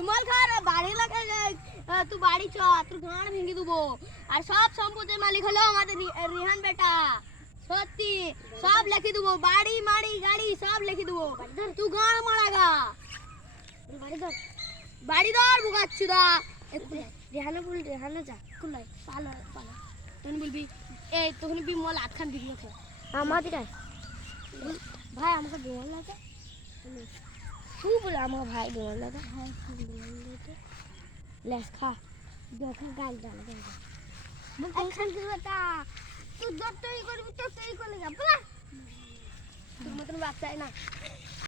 বিমল খার বাড়ি লাগে তুই বাড়ি চ তোর গান ভেঙে দেবো আর সব সম্পত্তির মালিক হলো আমাদের রিহান বেটা সত্যি সব লিখে দেবো বাড়ি মাড়ি গাড়ি সব লিখে দেবো তুই গান মারাগা বাড়ি ধর বুকাচ্ছি দা রেহানে বল রেহানে যা কোলাই পালো পালো তুই বলবি এই তখন বিমল আটখান ভিডিও খেয়ে আমাদের ভাই আমাকে বিমল লাগে তুই বলে আমার ভাই বিমল লাগে ভাই বিমল লাগে লেস খা দেখো গাল জ্বালা একখান দিবটা তুই যতই করবি ততই করে যা তোর মতন বাচ্চাই না